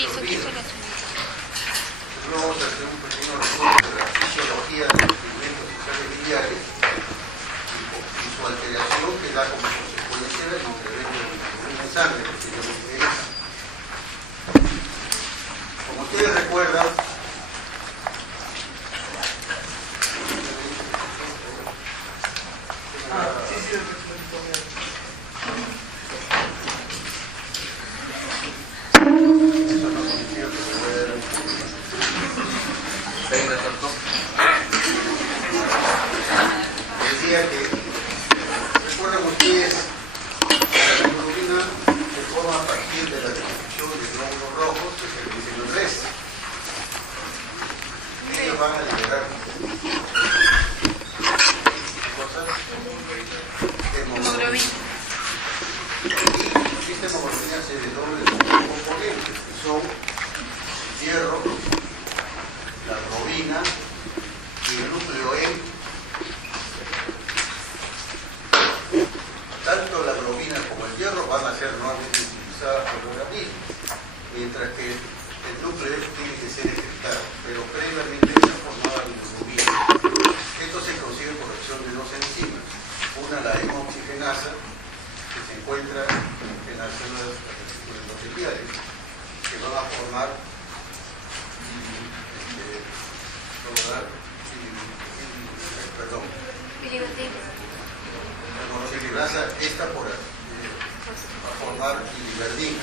Luego vamos a hacer un pequeño resumen de la fisiología de los pigmentos sexuales biliares y su alteración que da como consecuencia el incremento de la bilirrubina en sangre, posteriormente esa. Como ustedes recuerdan, recuerdan ustedes que la bilirrubina se forma a partir de la destrucción de glóbulos rojos que se dicen los RES. Ellos van a liberar cosas, hemoglobina. Y esta hemoglobina se desdobla en dos componentes, que son el hierro, la globina y el núcleo E. Tanto la globina como el hierro van a ser nuevamente utilizadas por el organismo, mientras que el núcleo tiene que ser excretado, pero previamente se formaba bilirrubina. Esto se consigue por acción de dos enzimas, una la hemoxigenasa, que se encuentra en las células endoteliales, que van a formar esta va a formar biliverdina,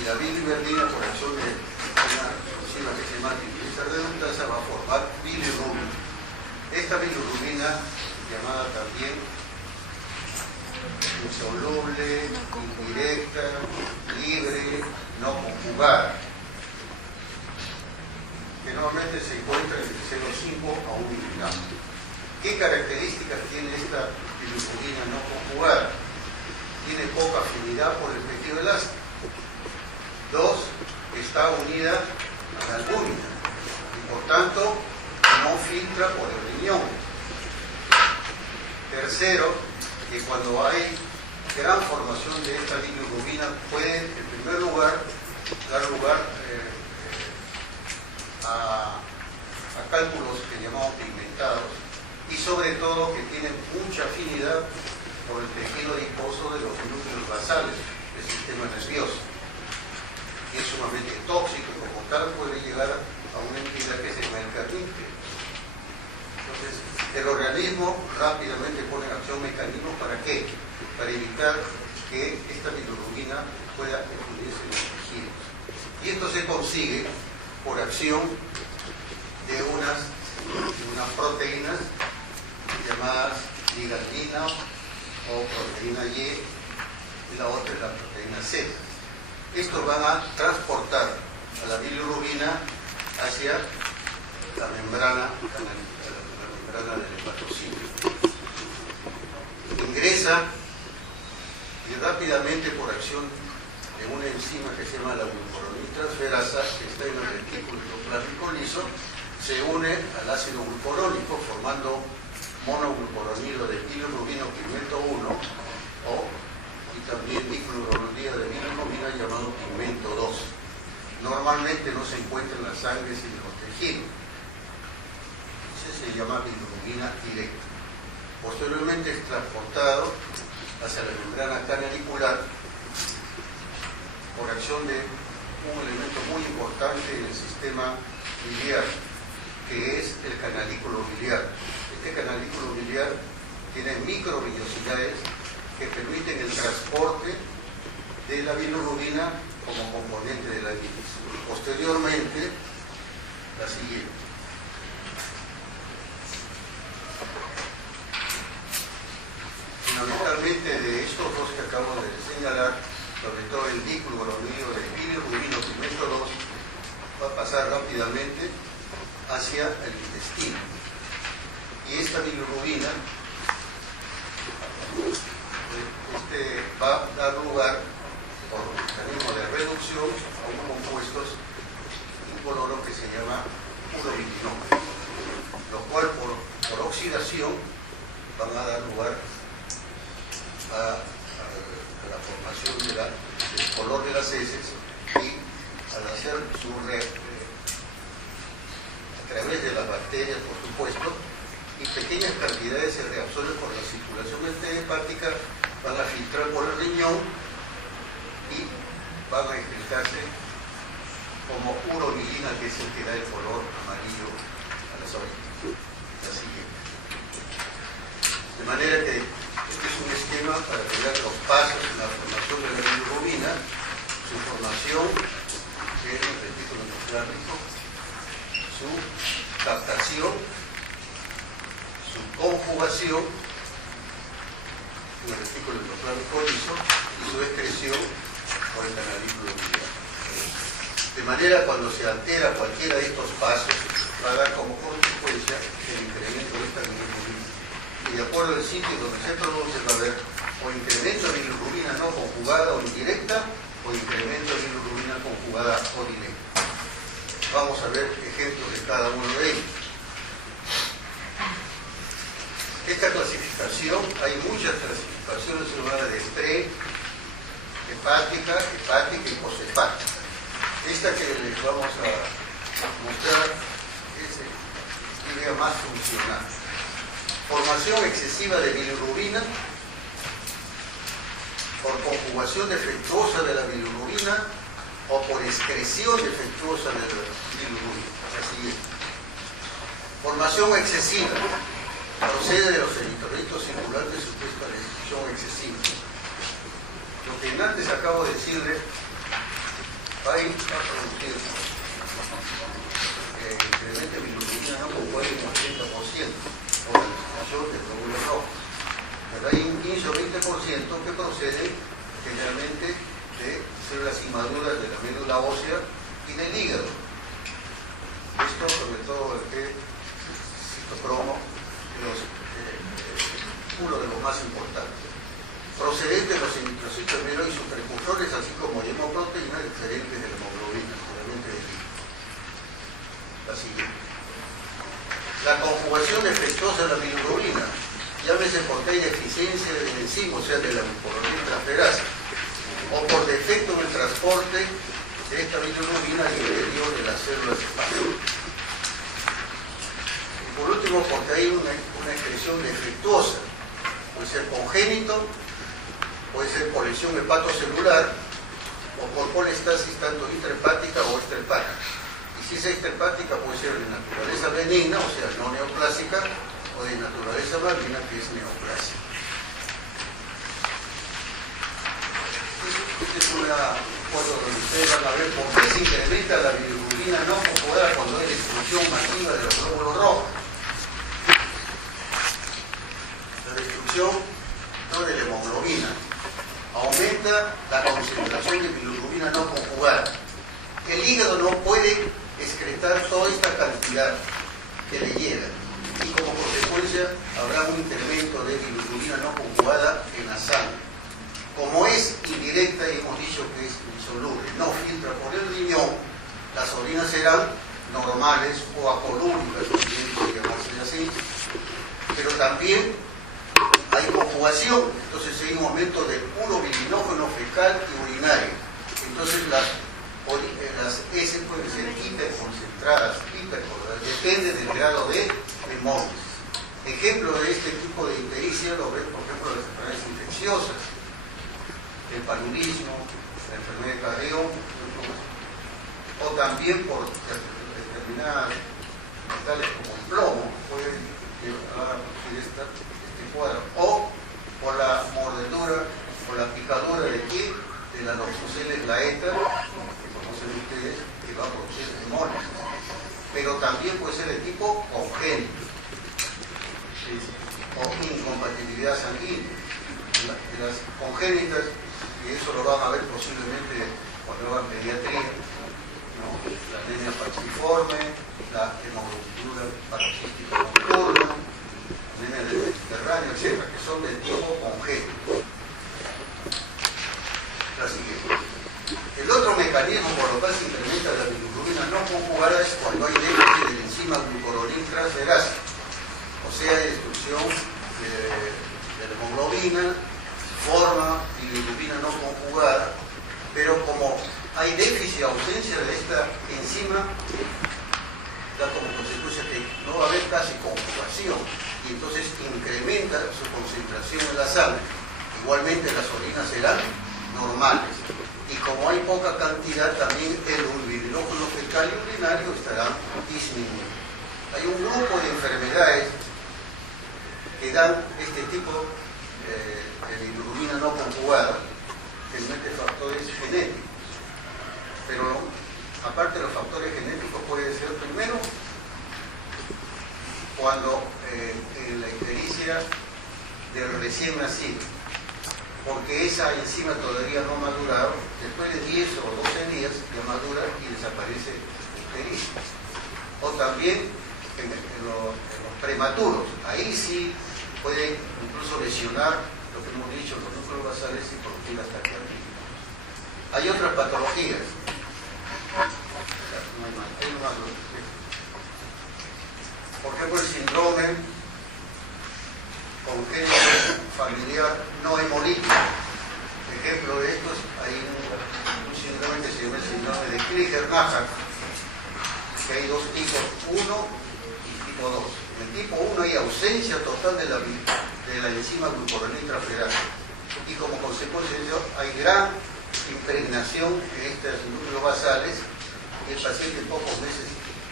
y la biliverdina por acción de una enzima que se llama esta redundasa va a formar bilirrubina. Esta bilirrubina, llamada también insoluble, indirecta, libre, no conjugada, que normalmente se encuentra entre 0,5 a 1 miligramo. ¿Qué características tiene esta bilirrubina no conjugada? Tiene poca afinidad por el tejido elástico. 2. Está unida a la albúmina y por tanto no filtra por el riñón. Tercero, que cuando hay gran formación de esta bilirrubina puede en primer lugar dar lugar a cálculos que llamamos pigmentados, y sobre todo que tienen mucha afinidad por el tejido adiposo de los núcleos basales del sistema nervioso. Y es sumamente tóxico, como tal puede llegar a una entidad que se llama el carnífero. Entonces, el organismo rápidamente pone en acción mecanismos ¿para qué? Para evitar que esta bilirrubina pueda difundirse en los tejidos. Y esto se consigue por acción de unas proteínas llamadas ligandina o proteína Y, y la otra es la proteína Z. Estos van a transportar a la bilirrubina hacia la membrana del hepatocito. Ingresa y rápidamente por acción de una enzima que se llama la glucuroniltransferasa, que está en el retículo endoplásmico liso, se une al ácido glucurónico formando monoglucuronilo de bilirrubina pigmento 1 y también diclororonilo de bilirrubina llamado pigmento 2. Normalmente no se encuentra en la sangre sin los tejidos. Ese se llama bilirrubina directa. Posteriormente es transportado hacia la membrana canalicular por acción de un elemento muy importante en el sistema biliar, que es el canalículo biliar. Este canalículo biliar tiene microvillosidades que permiten el transporte de la bilirrubina como componente de la bilis. Posteriormente, la siguiente. Fundamentalmente de estos dos que acabo de señalar, sobre todo el diclororonilo de bilirrubina pigmento 2, va a pasar rápidamente hacia el intestino. Y esta bilirrubina va a dar lugar, por mecanismo de reducción, a unos compuestos incoloros que se llama urobitinol, lo cual por oxidación van a dar lugar a la formación del color de las heces y a las hacer a través de las bacterias, por supuesto, y pequeñas cantidades se reabsorben por la circulación hepática, van a filtrar por el riñón y van a excretarse como urobilina, que es el que da el color amarillo a las orillas. La siguiente. De manera que este es un esquema para ver los pasos en la formación de la bilirrubina, su formación en el retículo endoplasmático, su captación, su conjugación en el retículo endoplasmático liso y su excreción por el canalículo biliar. De manera, cuando se altera cualquiera de estos pasos, va a dar como consecuencia el incremento de esta bilirrubina. Y de acuerdo al sitio donde se produce, va a haber o incremento de bilirrubina no conjugada o indirecta, o incremento de bilirrubina conjugada o directa. Vamos a ver ejemplos de cada uno de ellos. Esta clasificación, hay muchas clasificaciones en lugar de pre-hepática, hepática y poshepática. Esta que les vamos a mostrar es la idea más funcional. Formación excesiva de bilirrubina por conjugación defectuosa de la bilirrubina o por excreción defectuosa de la bilirrubina. La siguiente. Formación excesiva procede de los eritrocitos circulantes supuestos a la excreción excesiva. Lo que antes acabo de decirle va a producir incremento de bilirrubina no conjugada en un 80% por la excreción del glóbulo rojo. Pero hay un 15 o 20% que procede generalmente de células inmaduras de la médula ósea y del hígado. Esto, sobre todo, el que citocromo, uno de los más importantes. Procedente de los eritrocitos y sus precursores, así como hemoproteínas diferentes de la hemoglobina, generalmente del hígado. La siguiente. La conjugación defectuosa de la bilirrubina, llámese porque hay deficiencia del enzima, o sea, de la glucoronina transferasa, o por defecto en el transporte de esta bilirrubina al interior de las células hepáticas. Y por último, porque hay una excreción defectuosa, puede ser congénito, puede ser por lesión hepatocelular o por colestasis tanto intrahepática o extrahepática. Y si es extrahepática puede ser de naturaleza benigna, o sea, no neoplásica, o de naturaleza maligna, que es neoplásica. Este es un acuerdo donde ustedes van a ver por qué se incrementa la bilirrubina no conjugada cuando hay destrucción masiva de los glóbulos rojos. La destrucción no de la hemoglobina aumenta la concentración de bilirrubina no conjugada. El hígado no puede excretar toda esta cantidad que le llega y como consecuencia habrá un incremento de bilirrubina no conjugada en la sangre. Como es indirecta y hemos dicho que es insoluble, no filtra por el riñón, las orinas serán normales o acolúricas, podría llamarse así, pero también hay conjugación, entonces hay un aumento del urobilinógeno fecal y urinario. Entonces las heces pueden ser hiperconcentradas, hiperconcentradas, depende del grado de hemólisis. Ejemplo de este tipo de ictericia lo ven, por ejemplo, las enfermedades infecciosas, el paludismo, la enfermedad de Carrión, o también por determinadas metales como el plomo, pueden llevar a producir este cuadro, o por la mordedura, por la picadura de aquí, de la Loxosceles laeta, que conocen ustedes, que va a producir hemólisis. Pero también puede ser de tipo congénito, o incompatibilidad sanguínea. Las congénitas, y eso lo van a ver posiblemente cuando hagan pediatría, ¿no? La anemia falciforme, la hemoglobina paroxística nocturna, anemia del Mediterráneo, etc., que son de tipo congénito. La siguiente. El otro mecanismo por lo cual se incrementa la bilirrubina no conjugada es cuando hay déficit de la enzima glucuronil transferasa, o sea, destrucción de la hemoglobina, forma bilirrubina no conjugada, pero como hay déficit ausencia de esta enzima da como consecuencia que no va a haber casi conjugación y entonces incrementa su concentración en la sangre. Igualmente las orinas serán normales y como hay poca cantidad también el bilirrubino fecal y urinario estarán disminuyendo. Hay un grupo de enfermedades que dan este tipo de bilirrubina no conjugada, generalmente factores genéticos. Pero aparte de los factores genéticos puede ser primero cuando en la ictericia del recién nacido, porque esa enzima todavía no ha madurado, después de 10 o 12 días ya madura y desaparece la ictericia. O también en los prematuros, ahí sí puede incluso lesionar lo que hemos dicho, los núcleos basales y producir hasta taquiardia. Hay otras patologías. Por ejemplo, el síndrome congénito familiar no hemolítico. Ejemplo de estos, hay un síndrome que se llama el síndrome de Crigler-Najjar, que hay dos tipos, 1 y tipo 2. En el tipo 1 hay ausencia total de la enzima glucuronitra transferasa y como consecuencia de ello hay gran impregnación de estos núcleos basales y el paciente en pocos meses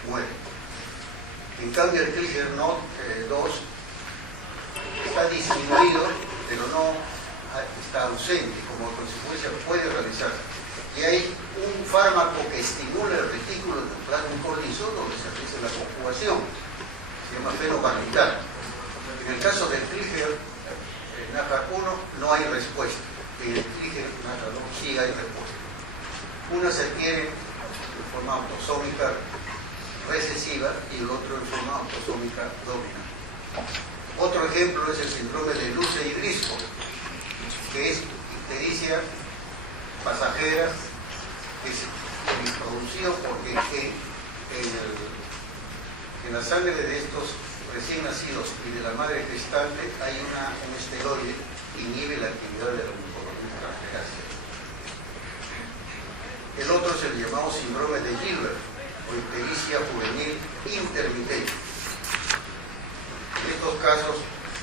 muere. En cambio el Crigler-2 está disminuido, pero no está ausente, como consecuencia puede realizarse. Y hay un fármaco que estimula el retículo del plasma liso donde se realiza la conjugación, se llama fenobarbital. En el caso del Crigler-Najjar 1 no hay respuesta, en el Crigler-Najjar 2 sí hay respuesta. Una se adquiere en forma autosómica recesiva y el otro en forma autosómica dominante. Otro ejemplo es el síndrome de Lucey y Driscoll, que es ictericia pasajera, que es introducido porque en la sangre de estos recién nacidos y de la madre gestante hay un esteroide que inhibe la actividad de la glucuronina transferasa. El otro es el llamado síndrome de Gilbert o ictericia juvenil intermitente. En estos casos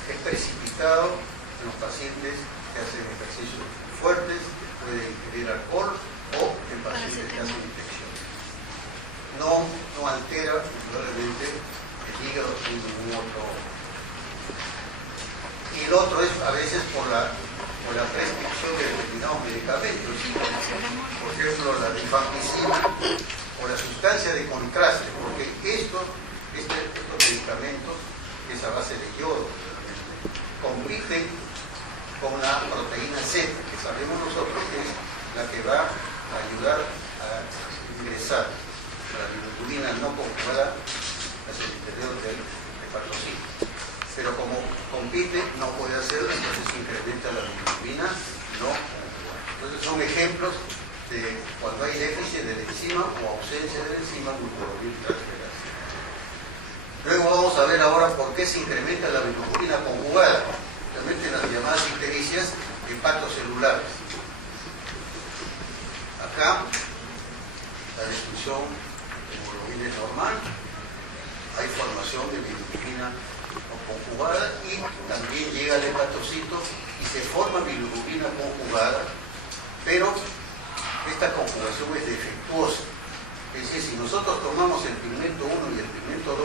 es precipitado en los pacientes que hacen ejercicios fuertes, pueden ingerir alcohol o en pacientes que hacen infecciones. No altera realmente el hígado ni ningún otro. Y el otro es a veces por la prescripción de determinados medicamentos, por ejemplo la rifampicina o la sustancia de contraste, porque estos medicamentos, que es a base de yodo, compiten con la proteína Z, que sabemos nosotros que es la que va a ayudar a ingresar la bilirrubina no conjugada hacia el interior del hepatocito. Pero como compite, no puede hacerlo, entonces incrementa la bilirrubina no conjugada. Entonces son ejemplos de cuando hay déficit de la enzima o ausencia de la enzima glucuronitra transferasa. Luego vamos a ver ahora por qué se incrementa la bilirrubina conjugada, realmente en las llamadas ictericias hepatocelulares. Acá la destrucción de hemoglobina es normal, hay formación de bilirrubina no conjugada y también llega al hepatocito y se forma bilirrubina conjugada, pero esta conjugación es defectuosa. Es decir, si nosotros tomamos el pigmento 1 y el pigmento 2,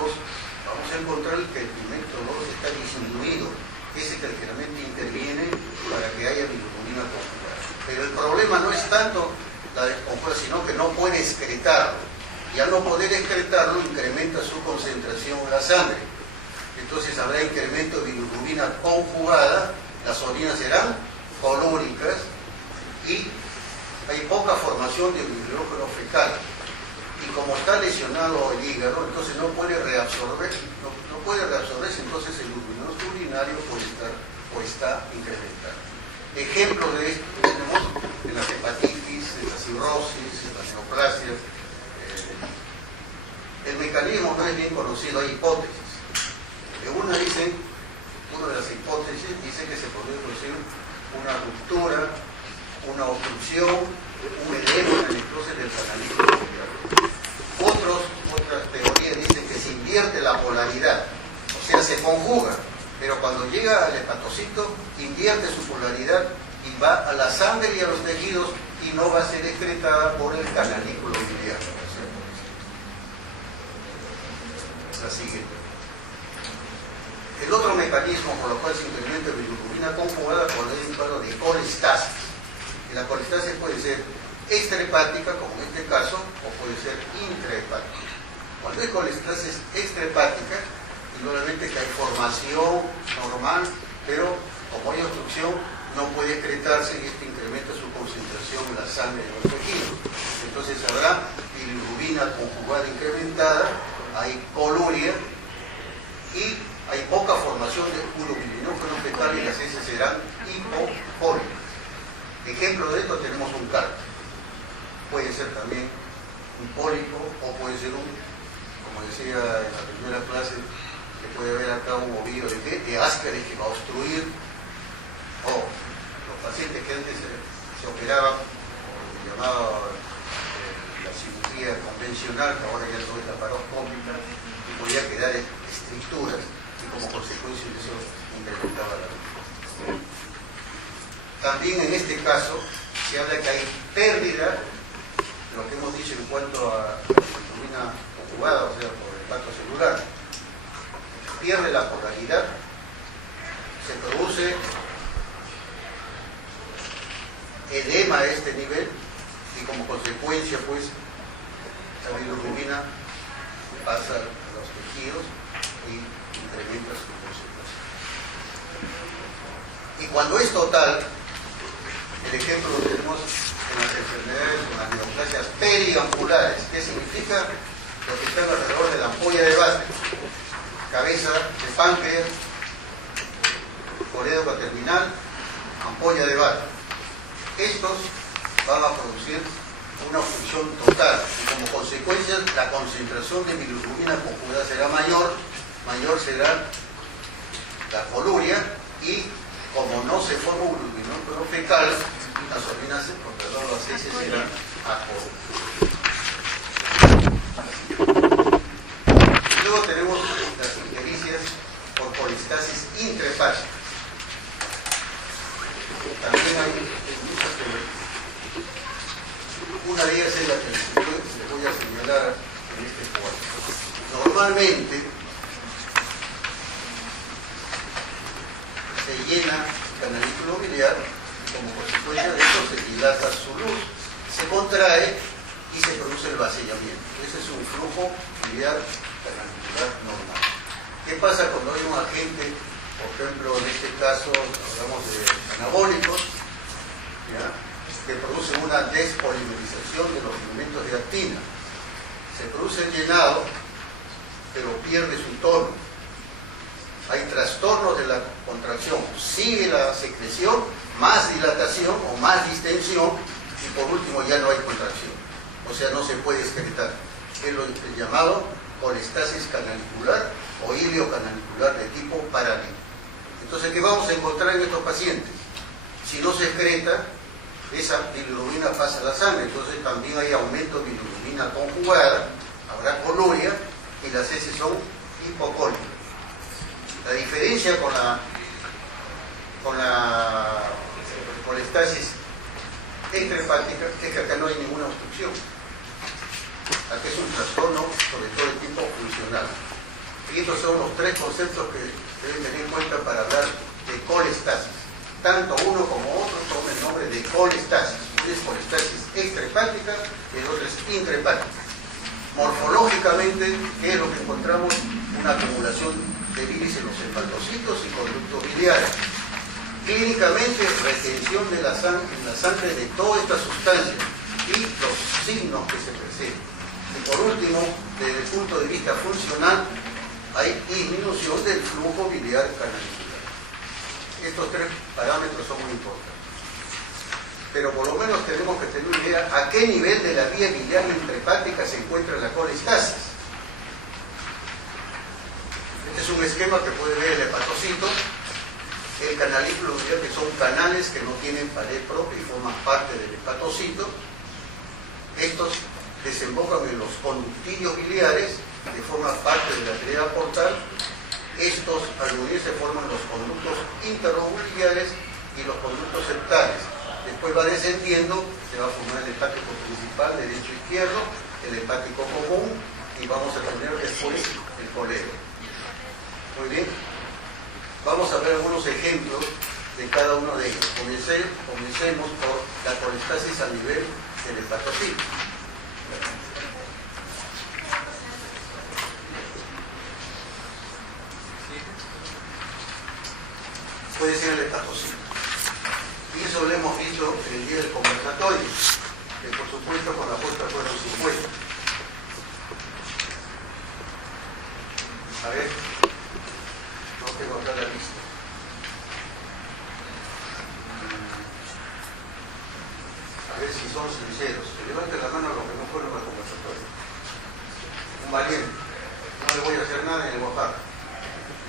vamos a encontrar que el pigmento 2 está disminuido, que es el que generalmente interviene para que haya bilirrubina conjugada. Pero el problema no es tanto la desconjugación, sino que no puede excretarlo. Y al no poder excretarlo, incrementa su concentración en la sangre. Entonces habrá incremento de bilirrubina conjugada, las orinas serán colúricas y hay poca formación de bilirrubino fecal. Y como está lesionado el hígado, entonces no puede reabsorberse, entonces el bilirrubino urinario está incrementado. Ejemplos de esto tenemos en las hepatitis, en la cirrosis, en las neoplasias. El mecanismo no es bien conocido, hay hipótesis. Una de las hipótesis dice que se podría producir una ruptura, una obstrucción un edema en el necrosis del canalículo biliar. Otras teorías dicen que se invierte la polaridad, o sea, se conjuga, pero cuando llega al hepatocito invierte su polaridad y va a la sangre y a los tejidos y no va a ser excretada por el canalículo biliar. La siguiente. El otro mecanismo por el cual se incrementa la bilirrubina conjugada cuando es un cuadro de colestasis. Y la colestasis puede ser extrahepática, como en este caso, o puede ser intrahepática. Cuando es colestasis extrahepática, indudablemente que hay formación normal, pero como hay obstrucción, no puede excretarse y esto incrementa su concentración en la sangre y en los tejidos. Entonces habrá bilirrubina conjugada incrementada, hay coluria y hay poca formación de urobilinógeno fetal y las heces serán hipocólicas. Ejemplo de esto tenemos un cálculo. Puede ser también un pólipo o puede ser un, como decía en la primera clase, que puede haber acá un ovillo de Ascaris que va a obstruir, o los pacientes que antes se operaban, o se llamaba la cirugía convencional, que ahora ya no es laparoscópica, y podía quedar estricturas, y como consecuencia de eso incrementaba la vida. También en este caso se habla que hay pérdida, lo que hemos dicho en cuanto a la bilirrubina conjugada, o sea, por el pacto celular, pierde la polaridad, se produce edema a este nivel y como consecuencia pues la bilirrubina pasa a los tejidos y incrementa su concentración. Y cuando es total, el ejemplo lo tenemos en las enfermedades, en las neoplasias periampulares. ¿Qué significa? Lo que está alrededor de la ampolla de Bate, cabeza de páncreas, colédoca terminal, ampolla de Bate. Estos van a producir una obstrucción total y como consecuencia la concentración de bilirrubina conjugada será mayor será la coluria y como no se forma un urobilinógeno fecal, las orina por las heces serán acordadas. Luego tenemos las ictericias por colestasis intrahepática. También hay muchas teorías. Una de ellas es la que les voy a señalar en este cuadro. Normalmente se llena el canalículo biliar y como consecuencia de esto se dilata su luz, se contrae y se produce el vacillamiento. Ese es un flujo biliar canalicular normal. ¿Qué pasa cuando hay un agente, por ejemplo, en este caso hablamos de anabólicos, ¿ya?, que producen una despolimerización de los elementos de actina? Se produce el llenado, pero pierde su tono. Hay trastornos de la contracción, sigue la secreción, más dilatación o más distensión y por último ya no hay contracción. O sea, no se puede excretar. Es lo llamado colestasis canalicular o iliocanalicular de tipo paralítico. Entonces, ¿qué vamos a encontrar en estos pacientes? Si no se excreta, esa bilirrubina pasa a la sangre, entonces también hay aumento de bilirrubina conjugada, habrá coluria y las heces son hipocólicas. La diferencia con la colestasis extrahepática es que acá no hay ninguna obstrucción. Acá es un trastorno sobre todo de tipo funcional. Y estos son los tres conceptos que deben tener en cuenta para hablar de colestasis. Tanto uno como otro toman el nombre de colestasis. Una es colestasis extrahepática y el otro es intrahepática. Morfológicamente, ¿qué es lo que encontramos? Una acumulación de bilis en los hepatocitos y conductos biliares. Clínicamente, retención de la sangre de todas estas sustancias y los signos que se presentan. Y por último, desde el punto de vista funcional, hay disminución del flujo biliar canalicular. Estos tres parámetros son muy importantes. Pero por lo menos tenemos que tener una idea a qué nivel de la vía biliar intrahepática se encuentra la colestasis. Este es un esquema que puede ver el hepatocito, el canalículo biliar, que son canales que no tienen pared propia y forman parte del hepatocito, estos desembocan en los conductillos biliares, que forman parte de la tríada portal. Estos al unirse forman los conductos interrobiliares y los conductos septales. Después va descendiendo, se va a formar el hepático principal, derecho-izquierdo, el hepático común, y vamos a tener después el colero. Muy bien. Vamos a ver algunos ejemplos de cada uno de ellos. Comencemos por la colestasis a nivel del hepatocito. Puede ser el hepatocito. Y eso lo hemos visto el día del conversatorio, que por supuesto con la apuesta fueron 50. A ver, no tengo acá la lista. A ver si son sinceros. Que levanten la mano a los que no fueron al conversatorio. Un valiente. No le voy a hacer nada en el Oaxaca.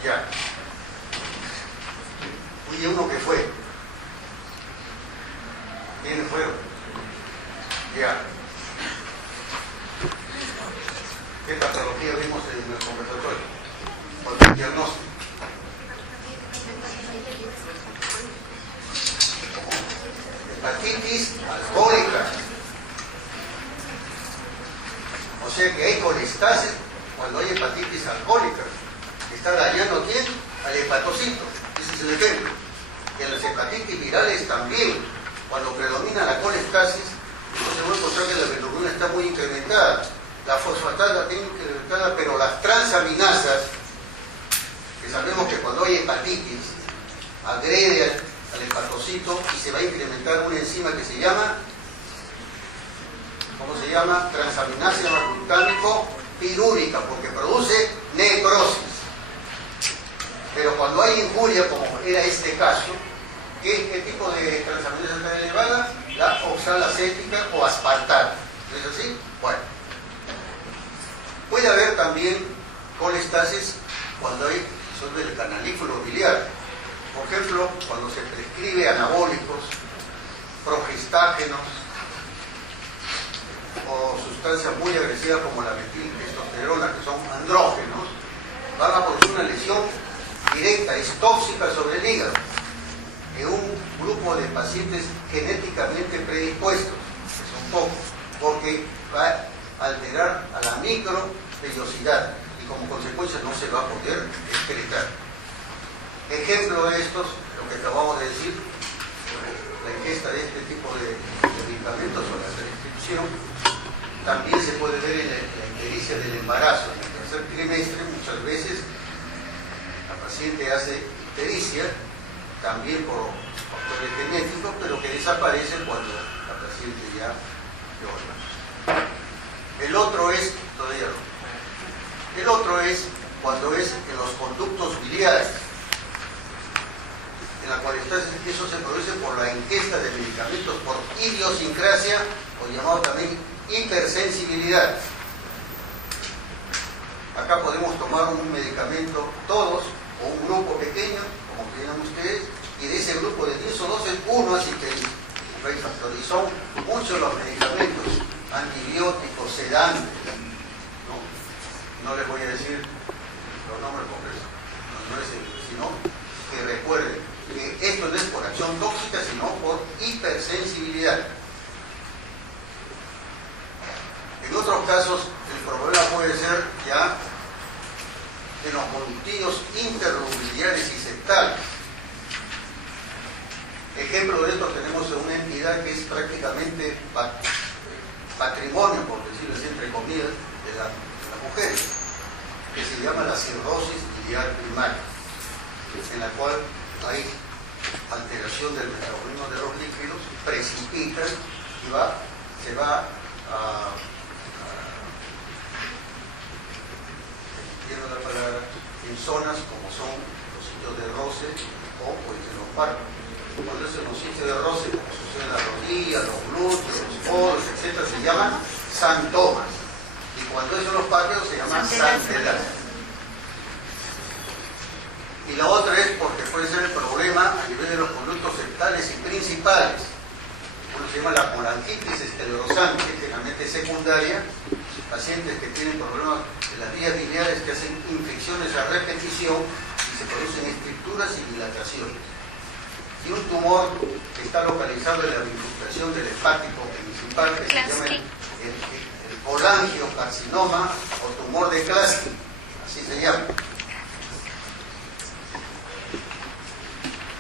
Ya. Y uno que fue. ¿Quiénes fueron? Ya. ¿Qué patología vimos en el conversatorio? ¿Cuál fue el diagnóstico? Hepatitis alcohólica. O sea que hay colestasis cuando hay hepatitis alcohólica. Está dañando ¿a quién? Al hepatocito. Ese es el ejemplo. Y en las hepatitis virales también, cuando predomina la colestasis, entonces voy a encontrar que la bilirrubina está muy incrementada. La fosfatasa la tiene incrementada, pero las transaminasas, que sabemos que cuando hay hepatitis, agrede al hepatocito y se va a incrementar una enzima que se llama, ¿cómo se llama? Transaminasa glutámico-pirúrica, porque produce necrosis. Pero cuando hay injuria, como era este caso, ¿qué tipo de transaminasa está elevada? La oxalacética o aspartato. ¿No es así? Bueno. Puede haber también colestasis cuando hay son del canalículo biliar. Por ejemplo, cuando se prescribe anabólicos, progestágenos o sustancias muy agresivas como la metiltestosterona, que son andrógenos, van a producir una lesión directa, es tóxica sobre el hígado, en un grupo de pacientes genéticamente predispuestos, que son pocos, porque va a alterar a la microvellosidad y como consecuencia no se va a poder excretar. Ejemplo de estos, lo que acabamos de decir, la ingesta de este tipo de medicamentos o la prescripción, también se puede ver en la ictericia del embarazo. En el tercer trimestre muchas veces la paciente hace ictericia, también por factores genéticos, pero que desaparece cuando la paciente ya llora. El otro es, todavía no. El otro es cuando es en los conductos biliares, en la cual eso se produce por la ingesta de medicamentos por idiosincrasia o llamado también hipersensibilidad. Acá podemos tomar un medicamento todos o un grupo pequeño, como tienen ustedes, y de ese grupo de 10 o 12, uno hace ictericia. Y son muchos los medicamentos, antibióticos, sedantes. No les voy a decir los nombres completos, no es el, sino que recuerden que esto no es por acción tóxica, sino por hipersensibilidad. En otros casos, el problema puede ser ya en los conductillos interrobiliares y septales. Ejemplo de esto tenemos una entidad que es prácticamente patrimonio, por decirlo así, entre comillas, de las mujeres, que se llama la cirrosis biliar primaria, en la cual hay alteración del metabolismo de los líquidos, precipitan y se va a entiendo la palabra, en zonas como son los sitios de roce o pues en los parques. Cuando es en los sitios de roce, como sucede en la rodilla, los glúteos, los codos, etc., se llaman santomas. Y cuando es en los patios se llama santelas. Y la otra es porque puede ser el problema a nivel de los conductos septales y principales. Uno se se llama la colangitis esclerosante, generalmente secundaria, pacientes que tienen problemas de las vías biliares que hacen infecciones a repetición y se producen estricturas y dilataciones. Y un tumor que está localizado en la infiltración del hepático principal, que se llama el colangiocarcinoma o tumor de Klatskin, así se llama.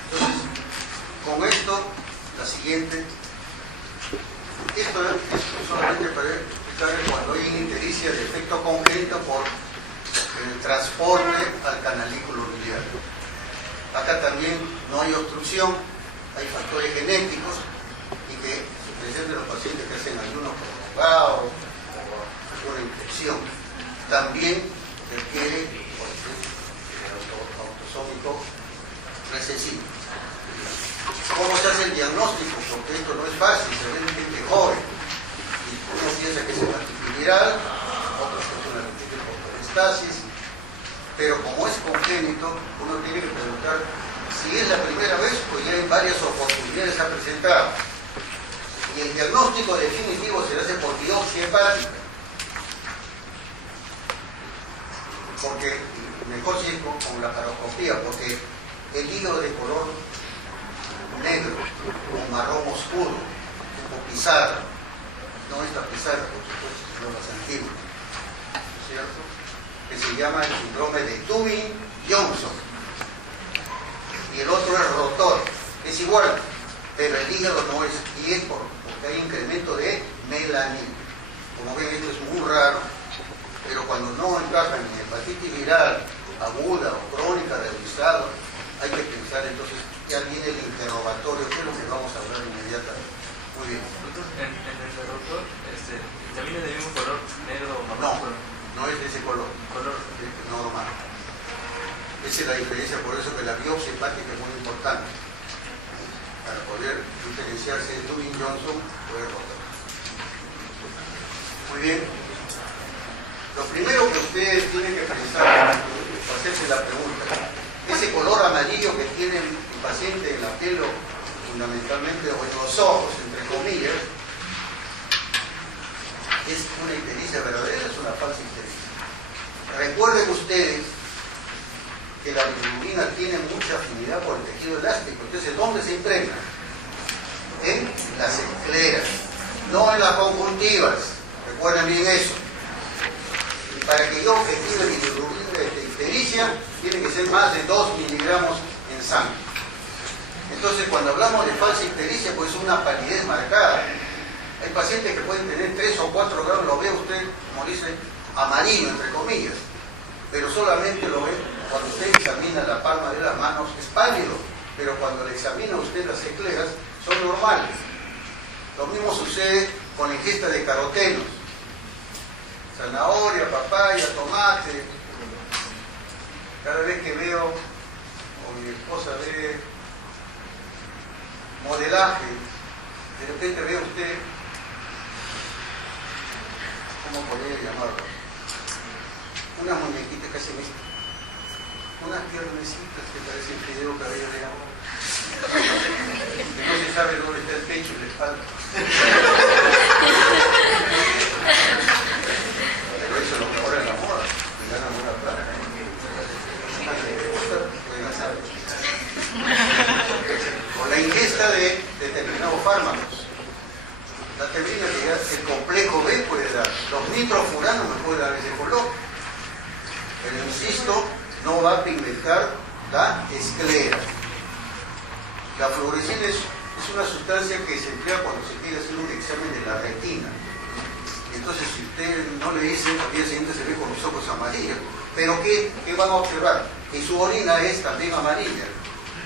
Entonces, con esto, la siguiente, esto es solamente para explicar cuando hay ictericia de efecto congénito por el transporte al canalículo biliar. Acá también no hay obstrucción, hay factores genéticos y que se presentan en los pacientes que hacen ayuno prolongado o alguna infección. También requiere el autosómico recesivo. ¿Cómo se hace el diagnóstico? Porque esto no es fácil, se ve en gente joven. Y uno piensa que es hepatitis viral, otros que es una hepatitis por cholestasis, pero como es congénito, uno tiene que preguntar si es la primera vez, pues ya en varias oportunidades ha presentado. Y el diagnóstico definitivo se hace por biopsia hepática. Porque, mejor si es con la paroscopía, porque el hígado de color negro o marrón oscuro, tipo pizarra, no esta pizarra, por supuesto, sino las antiguas, ¿cierto? Que se llama el síndrome de Tubin-Johnson. Y el otro es rotor, es igual, pero el hígado no es, y es porque hay incremento de melanina. Como ven, esto es muy raro, pero cuando no encaja en hepatitis viral aguda o crónica de realizado, hay que pensar entonces, ya viene el interrogatorio, que es lo que vamos a hablar inmediatamente. Muy bien. En el rotor, ¿también es del mismo color, negro o marrón? No es de ese color. Color normal. Esa es la diferencia, por eso que la biopsia hepática es muy importante. Para poder diferenciar si es Tubin-Johnson o es rotor. Muy bien. Lo primero que ustedes tienen que pensar es hacerse la pregunta. Ese color amarillo que tiene el paciente en la piel, fundamentalmente, o en los ojos, entre comillas, ¿es una ictericia verdadera o es una falsa ictericia? Recuerden ustedes que la bilirrubina tiene mucha afinidad por el tejido elástico. Entonces, ¿dónde se impregna? En las escleras, no en las conjuntivas. Recuerden bien eso. Y para que yo objetive bilirrubina de ictericia, tiene que ser más de 2 miligramos en sangre. Entonces, cuando hablamos de falsa ictericia, pues es una palidez marcada. Hay pacientes que pueden tener 3 o 4 grados, lo ve usted, como dice, amarillo, entre comillas, pero solamente lo ve cuando usted examina la palma de las manos, es pálido, pero cuando le examina usted las escleras, son normales. Lo mismo sucede con la ingesta de carotenos, zanahoria, papaya, tomate. Cada vez que veo, o mi esposa ve modelaje, de repente ve usted, ¿cómo podría llamarlo? Una muñequita que hacen esto, unas piernecitas que parecen fideo cabello de agua, que no se sabe dónde está el pecho y la espalda. Pero eso es lo que ahora en la moda, me ganan buena plata. Con la ingesta de determinados fármacos. La tebrina que el complejo B puede dar, los nitrofuranos me pueden dar ese color, pero insisto, no va a pigmentar la esclera. La fluorescina es una sustancia que se emplea cuando se quiere hacer un examen de la retina. Entonces, si usted no le dice, al día siguiente se ve con los ojos amarillos. Pero ¿qué van a observar? Que su orina es también amarilla,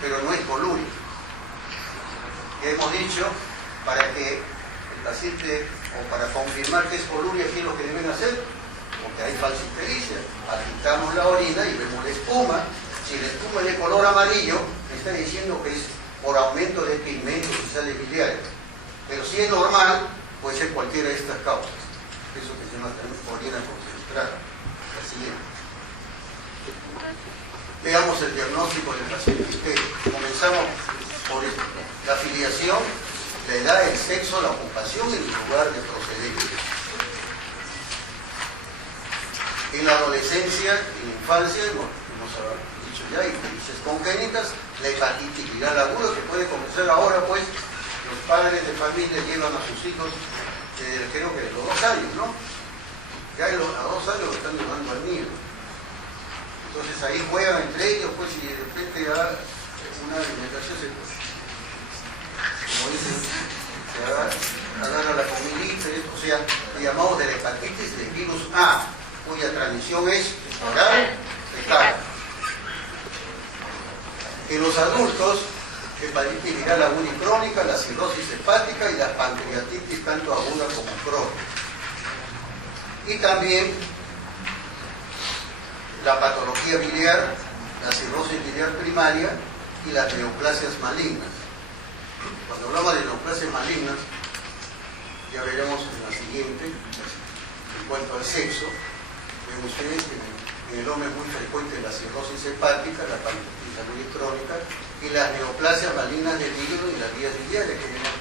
pero no es coluria. Ya hemos dicho, para que el paciente, o para confirmar que es coluria, ¿qué es lo que deben hacer? Porque hay falsa ictericia. Agitamos la orina y vemos la espuma. Si la espuma es de color amarillo, me está diciendo que es por aumento de pigmentos y sales biliares. Pero si es normal, puede ser cualquiera de estas causas. Eso que se llama también orina concentrada. La siguiente. Veamos el diagnóstico del paciente. Comenzamos por esto. La filiación la edad, el sexo, la ocupación y el lugar de procedencia. En la adolescencia, en la infancia, hemos dicho ya, infecciones congénitas, la hepatitis viral aguda, que puede comenzar ahora, pues, los padres de familia llevan a sus hijos, creo que de los 2 años, ¿no? Ya a 2 años lo están llevando al niño. Entonces ahí juegan entre ellos, pues, y de repente ya una alimentación como dicen, se agarra la comidita, o sea, le llamamos de la hepatitis del virus A, cuya transmisión es oral, fecal. En los adultos, hepatitis viral aguda y crónica, la cirrosis hepática y la pancreatitis tanto aguda como crónica. Y también la patología biliar, la cirrosis biliar primaria y las neoplasias malignas. Cuando hablamos de neoplasias malignas, ya veremos en la siguiente, en cuanto al sexo, ven ustedes que en el hombre es muy frecuente la cirrosis hepática, la pancreatitis aguda y crónica, y las neoplasias malignas del hígado y las vías biliares, que tenemos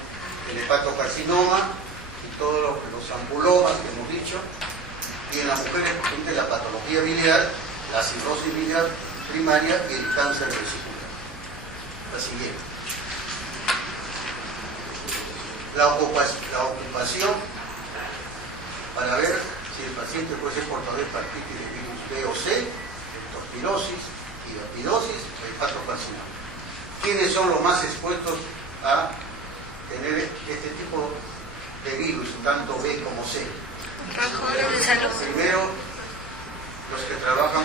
el hepatocarcinoma y todos los ampulomas que hemos dicho, y en las mujeres presente la patología biliar, la cirrosis biliar primaria y el cáncer vesicular. La siguiente. La ocupación para ver si el paciente puede ser portador de hepatitis de virus B o C, leptospirosis, hidrapidosis o hepatocarcinoma. ¿Quiénes son los más expuestos a tener este tipo de virus, tanto B como C? Primero, los que trabajan,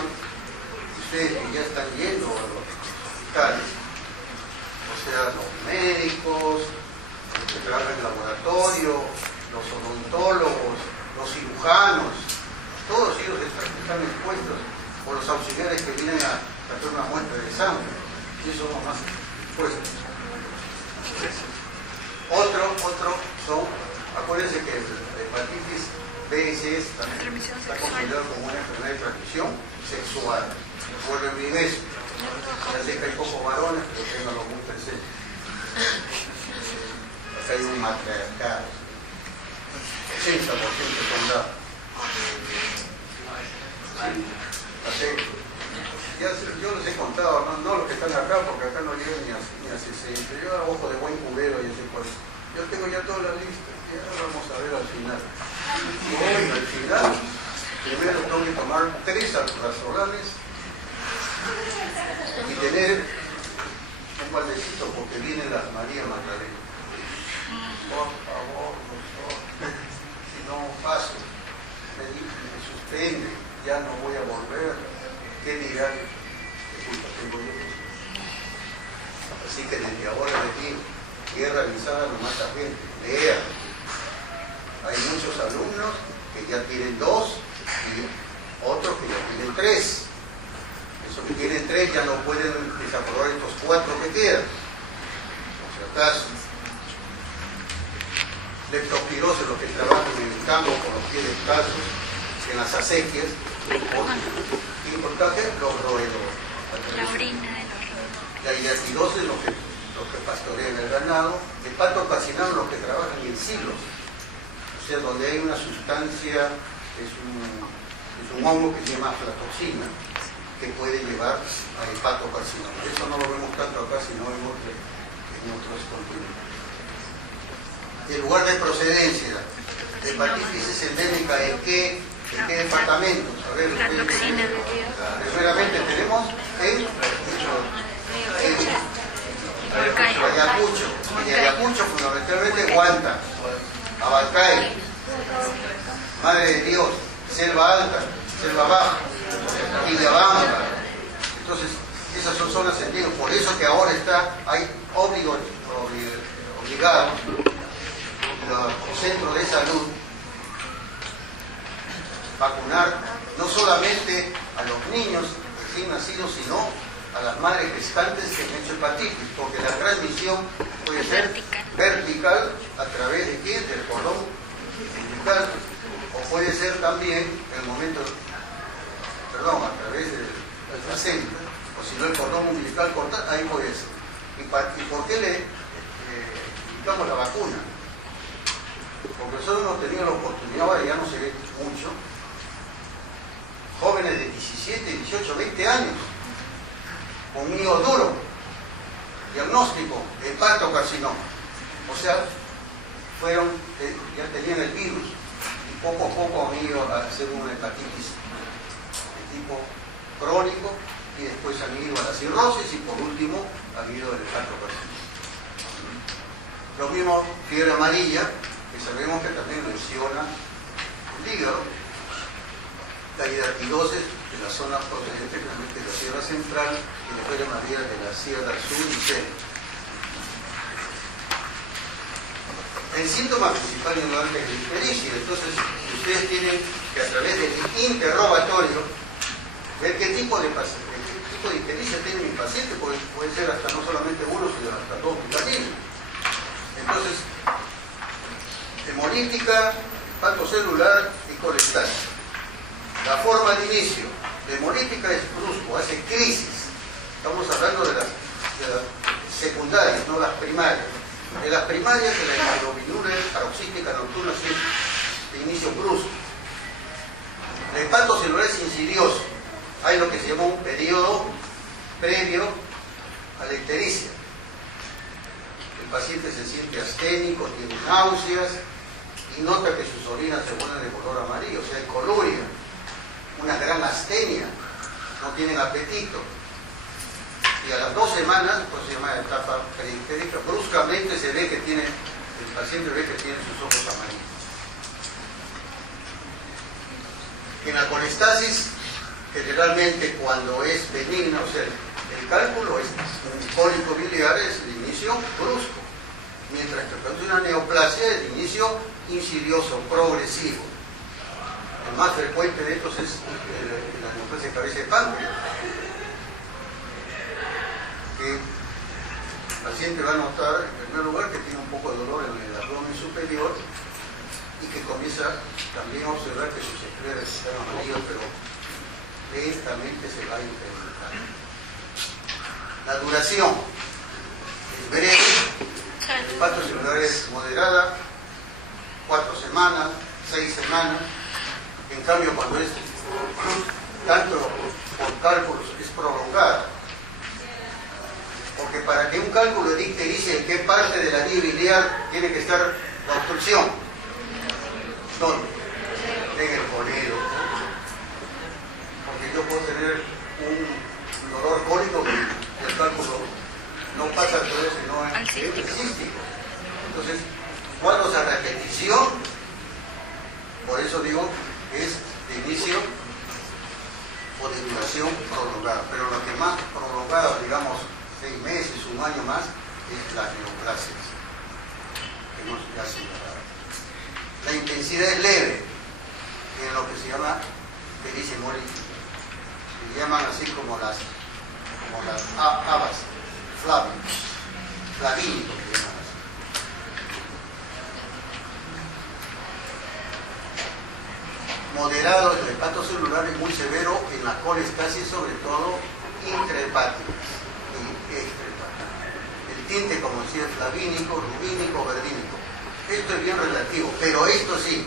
ustedes que ya están yendo a los hospitales, o sea, los médicos, los que trabajan en el laboratorio, los odontólogos, los cirujanos, todos ellos están expuestos, o los auxiliares que vienen a hacer una muestra de sangre, y son los más expuestos. Otro son, acuérdense que la hepatitis B y C también está considerado como una enfermedad de transmisión sexual. Recuerden bien eso. Ya sé que hay pocos varones, pero ténganlo muy presente. Acá hay un matriarcado. 80% son dados. Yo les he contado, no los que están acá, porque acá no llegan ni a 60. Yo a ojo de buen cubero y ese cual. Yo tengo ya toda la lista. Ya vamos a ver al final. Hoy, al final, primero tengo que tomar 3 alprazoles y tener un baldecito porque vienen las María Magdalena. Por favor, doctor, si no paso, me suspende, ya no voy a volver. ¿Qué dirán? ¿Qué culpa tengo yo? Así que desde ahora les digo, guerra avisada no mata gente, lean. Hay muchos alumnos que ya tienen 2 y otros que ya tienen 3. Esos que tienen 3 ya no pueden desaprobar estos 4 que quedan. Por si acaso. Leptospirosis, los que trabajan en el campo con los pies descalzos, en las acequias. Importante, los roedores. La orina de los roedores. La hidratidosis, los que pastorean el ganado. Hepatocarcinoma, los que trabajan en silos. O sea, donde hay una sustancia, es un hongo que se llama aflatoxina, que puede llevar a hepatocarcinoma. Eso no lo vemos tanto acá, sino en otros continentes. El lugar de procedencia de hepatitis es endémica en qué departamentos. A ver, primeramente tenemos en Ayacucho, fundamentalmente Huanta, Abacay, Madre de Dios, Selva Alta, Selva Baja, Villabamba. Entonces, esas son zonas sentidas. Por eso que ahora hay obligados los centros de salud vacunar no solamente a los niños recién nacidos, sino a las madres gestantes que han hecho hepatitis, porque la transmisión puede ser vertical a través de quién, del cordón umbilical, o puede ser también a través del placenta, o si no el cordón umbilical cortado, ahí puede ser. ¿Y por qué le aplicamos la vacuna. Porque nosotros hemos tenido la oportunidad, ahora ya no se ve mucho, jóvenes de 17, 18, 20 años, con hígado duro, diagnóstico, hepatocarcinoma. O sea, ya tenían el virus y poco a poco han ido a hacer una hepatitis de tipo crónico y después han ido a la cirrosis y por último han ido al hepatocarcinoma. Lo mismo fiebre amarilla, que sabemos que también lesiona el hígado, la hidratidosis de la zona procedente de la Sierra Central y la fiebre amarilla de la Sierra Sur y Centro. El síntoma principal indudablemente es la ictericia. Entonces, ustedes tienen que a través del interrogatorio ver qué tipo de ictericia tiene mi paciente, puede ser hasta no solamente uno, sino hasta dos vitaminas. Entonces, hemolítica, hepatocelular y colestasis. La forma de inicio de hemolítica es brusco, hace crisis. Estamos hablando de las secundarias, no las primarias. De las primarias, de la hemoglobinura paroxística nocturna es de inicio brusco. El hepatocelular es insidioso. Hay lo que se llama un periodo previo a la ictericia. El paciente se siente asténico, tiene náuseas y nota que sus orinas se ponen de color amarillo, o sea, hay coluria, una gran astenia, no tienen apetito. Y a las 2 semanas, pues se llama etapa preictérica, bruscamente se ve que el paciente ve que tiene sus ojos amarillos. En la colestasis, generalmente cuando es benigna, o sea, el cálculo es un cólico biliar, es de inicio brusco, mientras que cuando es una neoplasia es de inicio insidioso, progresivo. El más frecuente de estos es la neoplasia de cabeza de páncreas, que el paciente va a notar en primer lugar que tiene un poco de dolor en el abdomen superior y que comienza también a observar que sus escleras están amarillos, pero lentamente se va a incrementar. La duración es breve, el hepatocelular es moderada, 4 semanas, 6 semanas. En cambio, cuando es tanto por cálculos es prolongada. Porque para que un cálculo de ictericia en qué parte de la vía biliar tiene que estar la obstrucción. ¿Dónde? En el coledo. Porque yo puedo tener un dolor cólico que el cálculo no pasa todo eso, sino es cístico. Entonces, cuadros a repetición, por eso digo, es de inicio o de duración prolongada. Pero lo que más prolongada, digamos, 6 meses, un año más, es las neoplasias, que no se hace nada. La intensidad es leve, en lo que se llama ictericia hemolítica. Se llaman así como las habas, flavínicos, que llaman así. Moderado el hepatocelular es muy severo en la colestasis, sobre todo intrahepática y extrahepática. El tinte, como decía, es flavínico, rubínico, verdínico. Esto es bien relativo, pero esto sí,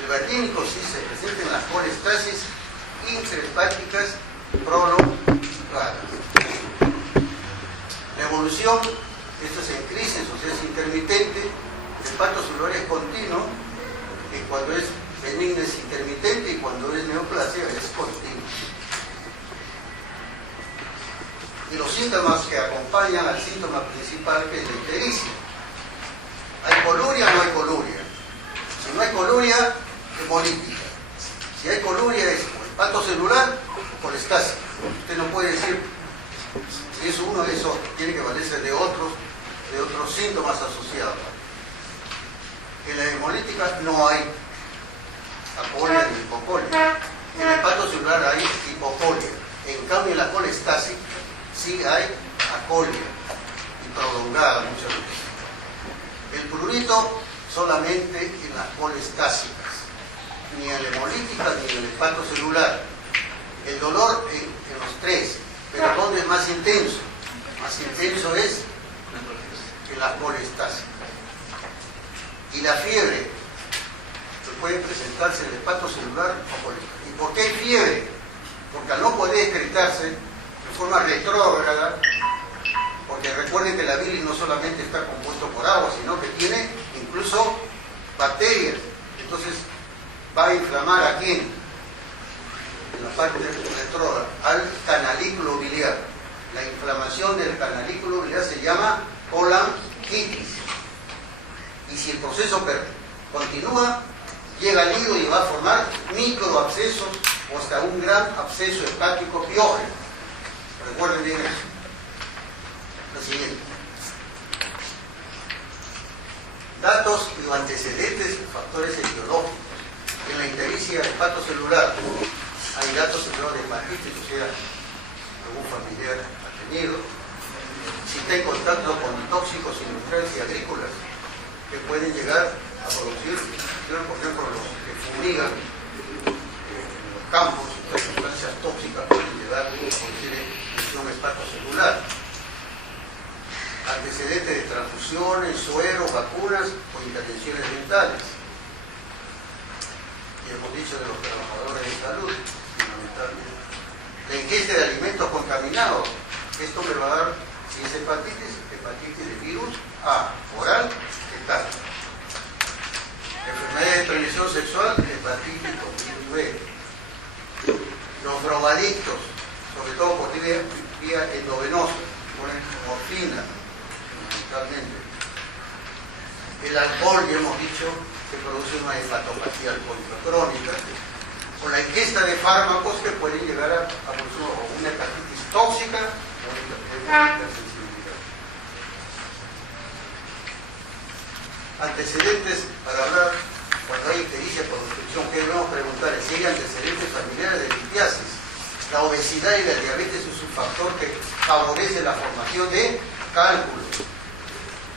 el verdínico sí se presenta en las colestasis intrahepáticas prolongadas. La evolución, esto es en crisis, o sea, es intermitente. El hepatocelular es continuo, y cuando es benigna es intermitente y cuando es neoplasia es continua. Y los síntomas que acompañan al síntoma principal, que es la ictericia. ¿Hay coluria o no hay coluria? Si no hay coluria, hemolítica. Si hay coluria es hepatocelular o colestasis. Usted no puede decir si es uno o es otro. Tiene que valerse de otros síntomas asociados. En la hemolítica no hay apolia ni hipocolia. En el hepatocelular hay hipocolia. En cambio, en la colestasis sí hay acolia y prolongada muchas veces. El prurito solamente en las colestásicas, ni en la hemolítica ni en el hepatocelular. El dolor en los tres, pero ¿dónde es más intenso? Más intenso es en las colestásicas. y la fiebre que puede presentarse en el hepatocelular. ¿Y por qué hay fiebre? Porque al no poder excretarse de forma retrógrada, porque recuerden que la bilis no solamente está compuesto por agua, sino que tiene incluso bacterias. Entonces va a inflamar ¿a quién? En la parte retrógrada, al canalículo biliar. La inflamación del canalículo biliar se llama colangitis. Y si el proceso continúa, llega al hígado y va a formar microabscesos o hasta un gran absceso hepático piógeno. Recuerden bien eso. Lo siguiente. Datos y antecedentes, factores etiológicos. En la ictericia hepatocelular hay datos de hepatitis, o sea, algún familiar ha tenido. Si está en contacto con tóxicos industriales y agrícolas que pueden llegar a producir, por ejemplo, los que fumigan en los campos, estas sustancias tóxicas pueden llegar a producir lesión hepatocelular. Antecedentes de transfusiones, sueros, vacunas o intervenciones dentales. Y hemos dicho de los trabajadores de salud, fundamentalmente. La ingesta de alimentos contaminados. Esto me va a dar, si es hepatitis de virus A, oral, fetal. Enfermedades de transmisión sexual, hepatitis con virus B. Los drogadictos, sobre todo por vía endovenosa, ponen morfina, fundamentalmente. El alcohol, ya hemos dicho, que produce una hepatopatía alcohólica crónica, o la ingesta de fármacos que pueden llegar a producir una hepatitis tóxica o una hipersensibilidad. Antecedentes para hablar cuando hay ictericia por obstrucción, ¿qué debemos preguntar? Si hay antecedentes familiares de litiasis. La obesidad y la diabetes es un factor que favorece la formación de cálculos.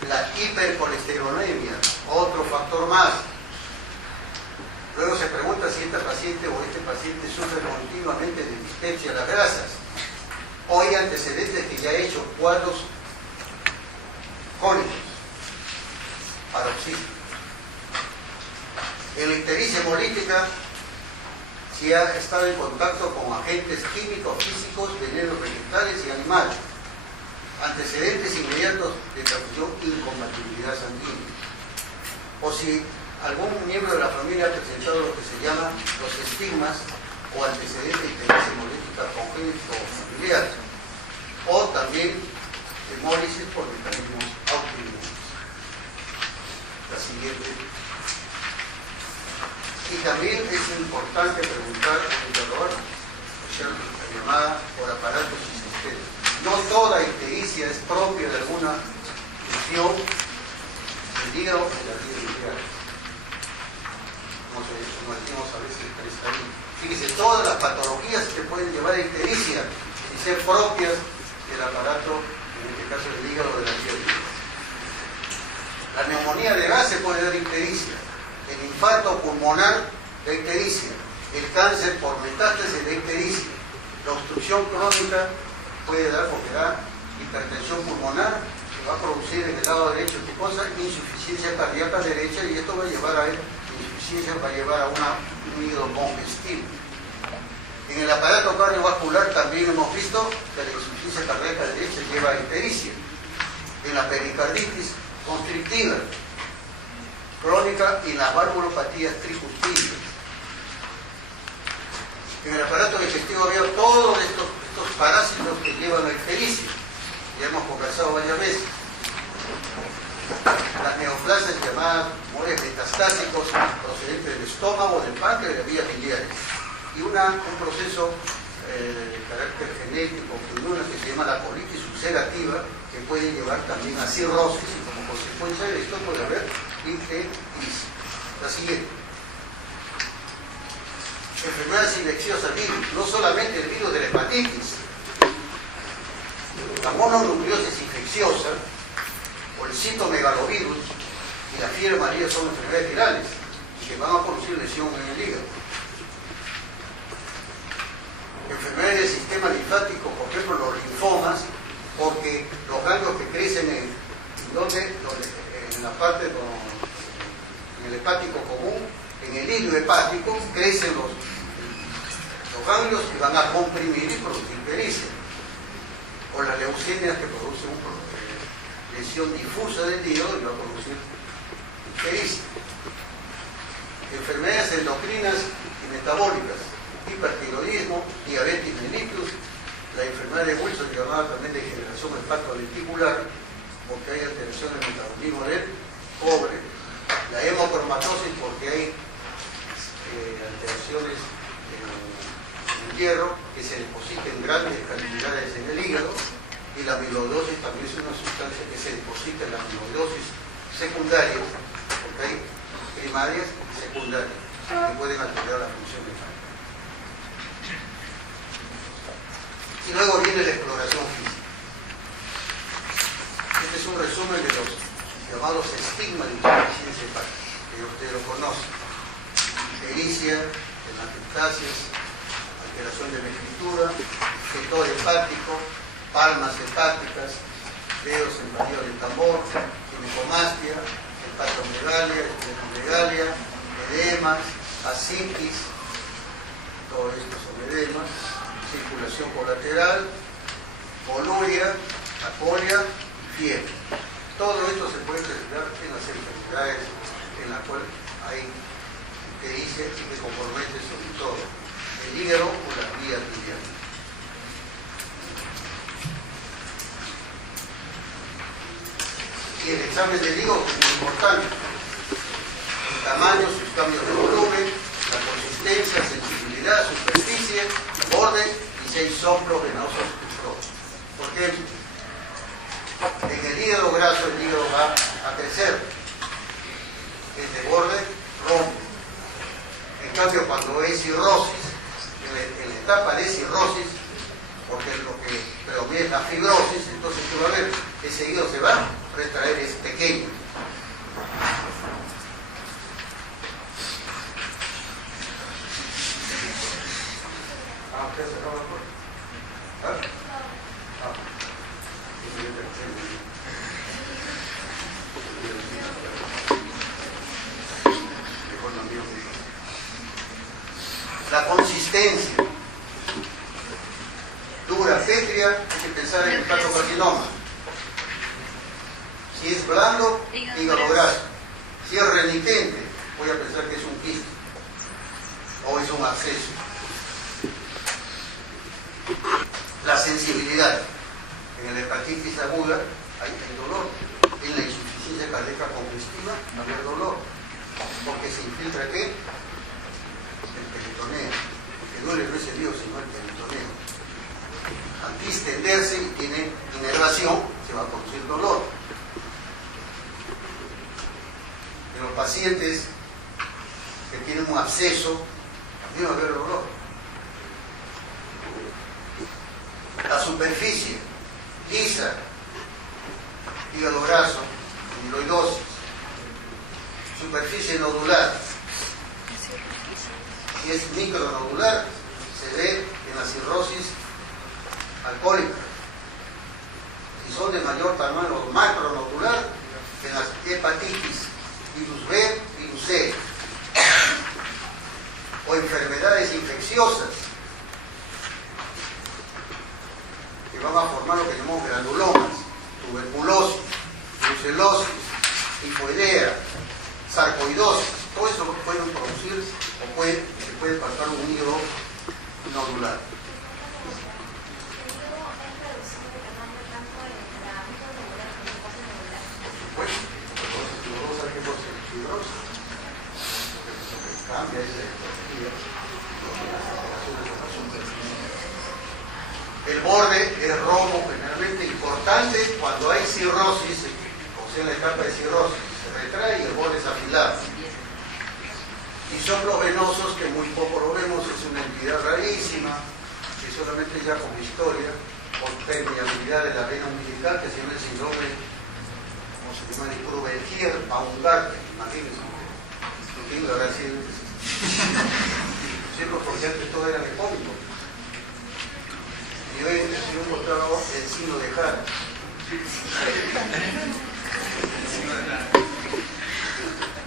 La hipercolesterolemia, otro factor más. Luego se pregunta si esta paciente o este paciente sufre continuamente de dispepsia a las grasas. O hay antecedentes que ya ha hecho cuadros cólicos, paroxísticos. En la ictericia hemolítica, si ha estado en contacto con agentes químicos, físicos, venenos vegetales y animales. Antecedentes inmediatos de transfusión e incompatibilidad sanguínea. O si algún miembro de la familia ha presentado lo que se llama los estigmas o antecedentes de ictericia hemolítica congénito o familiar. O también hemólisis por mecanismos autoinmunes. La siguiente. Y también es importante preguntar, la llamada por aparatos y sistemas. No toda ictericia es propia de alguna lesión del hígado o de la vía biliar. Como decimos a veces, fíjese, todas las patologías que pueden llevar a ictericia y ser propias del aparato, en este caso del hígado o de la vía biliar. La neumonía de base puede dar ictericia. El infarto pulmonar de ictericia, el cáncer por metástasis de ictericia, la obstrucción crónica puede dar porque da hipertensión pulmonar, que va a producir en el lado derecho ¿qué cosa? Insuficiencia cardíaca derecha, y esto va a llevar a insuficiencia, va a llevar a un hígado congestivo. En el aparato cardiovascular también hemos visto que la insuficiencia cardíaca derecha lleva a ictericia. En la pericarditis constrictiva crónica y las valvulopatías tricuspides. En el aparato digestivo había todos estos parásitos que llevan a ictericia. Ya hemos conversado varias veces. Las neoplasias llamadas tumores metastásicos procedentes del estómago, del páncreas y de las vías biliares. Y un proceso de carácter genético que se llama la colitis ulcerativa, que puede llevar también a cirrosis, y como consecuencia de esto puede haber ictericia. La siguiente. Enfermedades infecciosas virus, no solamente el virus de la hepatitis. La mononucleosis infecciosa o el citomegalovirus y la fiebre amarilla son enfermedades virales que van a producir lesión en el hígado. Enfermedades del sistema linfático, por ejemplo los linfomas, porque los ganglios que crecen en la parte ganglios que van a comprimir y producir pericia. O las leucemias que producen una lesión difusa del hígado y va a producir pericia. Enfermedades endocrinas y metabólicas, hipertiroidismo, diabetes mellitus, la enfermedad de Wilson, llamada también degeneración hepatolenticular, porque hay alteración en el metabolismo del cobre, la hemocromatosis, porque hay alteraciones en el hierro que se deposita en grandes cantidades en el hígado, y la amiloidosis también es una sustancia que se deposita en la amiloidosis secundaria, porque hay primarias y secundarias que pueden alterar la función hepática. Y luego viene la exploración física. Este es un resumen de los llamados estigmas de insuficiencia hepática, que ustedes lo conocen. Pericia, hematostasis, alteración de la escritura, sector hepático, palmas hepáticas, dedos invadidos del tambor, ginecomastia, hepatomegalia, esplenomegalia, edemas, ascitis, todo esto son edemas, circulación colateral, coluria, apolia y fiebre. Todo esto se puede presentar en las enfermedades en las cuales hay pericia y que compromete sobre todo el hígado o las vías biliares. Y el examen del hígado es muy importante. El tamaño, sus cambios de volumen, la consistencia, sensibilidad, superficie, borde y si hay soplos venosos controlados. ¿Por qué? En el hígado graso el hígado va a crecer. El de borde rompe. En cambio, cuando hay cirrosis, en la etapa de cirrosis, porque lo que predomina es la fibrosis, entonces tú vas a ver, ese hígado se va a retraer, es pequeño. ¿Qué se acaba de poner? La consistencia dura, pétrea, hay que pensar en el hepatocarcinoma. Si es blando, hígado graso. Si es renitente, voy a pensar que es un quiste o es un absceso. La sensibilidad. En la hepatitis aguda hay dolor. En la insuficiencia cardíaca congestiva va a haber dolor. Porque se infiltra ¿qué? El peritoneo. Que duele no es el hígado, sino el peritoneo. Al distenderse y tiene inervación, se va a producir dolor. En los pacientes que tienen un absceso, también va a haber dolor. La superficie lisa, hígado graso, amiloidosis. Superficie nodular. Si es micronodular, se ve en la cirrosis alcohólica. Si son de mayor tamaño macronodular, en las hepatitis, virus B, virus C. O enfermedades infecciosas que van a formar lo que llamamos granulomas, tuberculosis, brucelosis, tifoidea, sarcoidosis. Todo eso pueden producir o se puede pasar un hígado nodular. Pues, vamos a ver qué pasa en fibrosis. Cambia esa etiología. El borde es rojo, generalmente importante cuando hay cirrosis, o sea, en la etapa de cirrosis, se retrae y el borde es afilado. Y soplos venosos, que muy poco lo vemos, es una entidad rarísima, que solamente ya con historia, por permeabilidad de la vena umbilical, que se llama el síndrome, ¿cómo se llama? De Creubertier-Baumgarten, imagínense. No tengo la verdad, siempre porque antes todo era mecónico. Y hoy si un encontrado el signo de Jara.